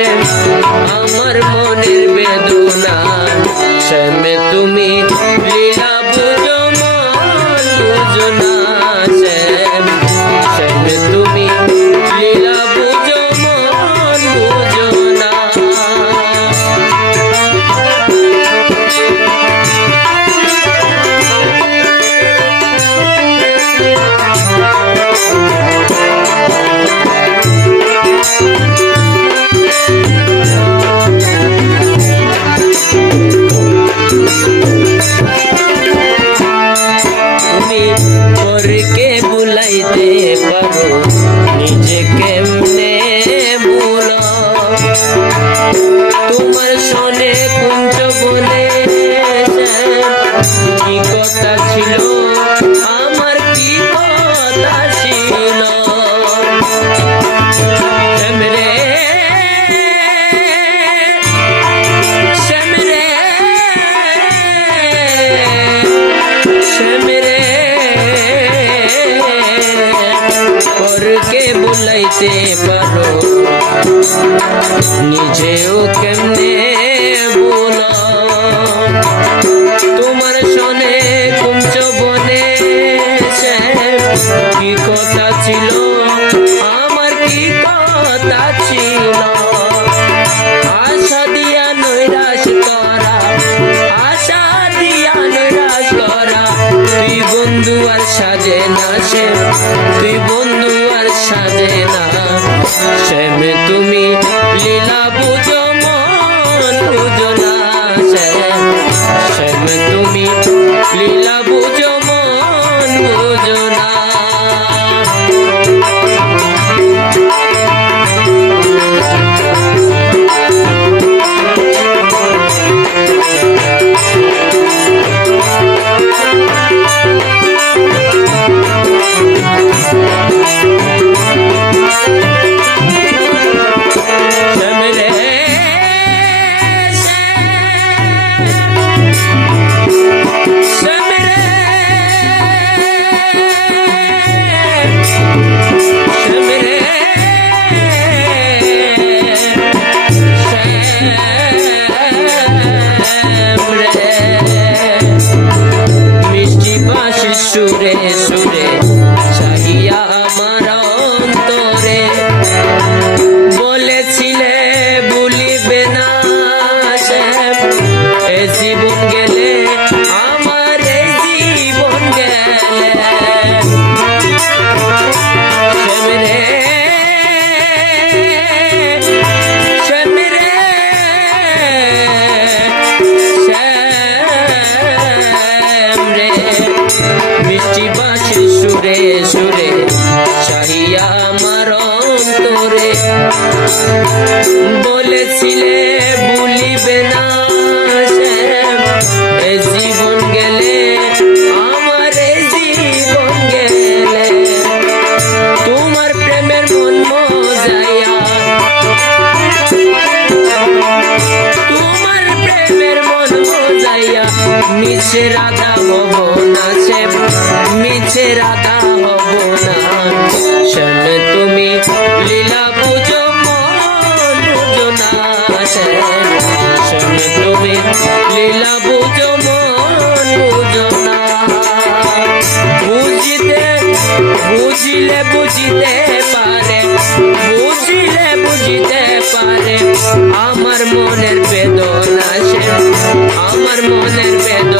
বলেন আমার মনের বেদনা শ্যামে তুমি কেমনে পারো নিজেও কেমনে বলো? shooting. গেছিলে বলিবে না গেলে, আমার গেলে। তোমার প্রেমের মন মজাইয়া, তোমার প্রেমের মন মজাইয়া, নিচে রাধা মোহনা বুঝিতে পারে বুঝিলে বুঝিতে পারে। আমার মনের বেদনা আছে আমার মনের বেদনা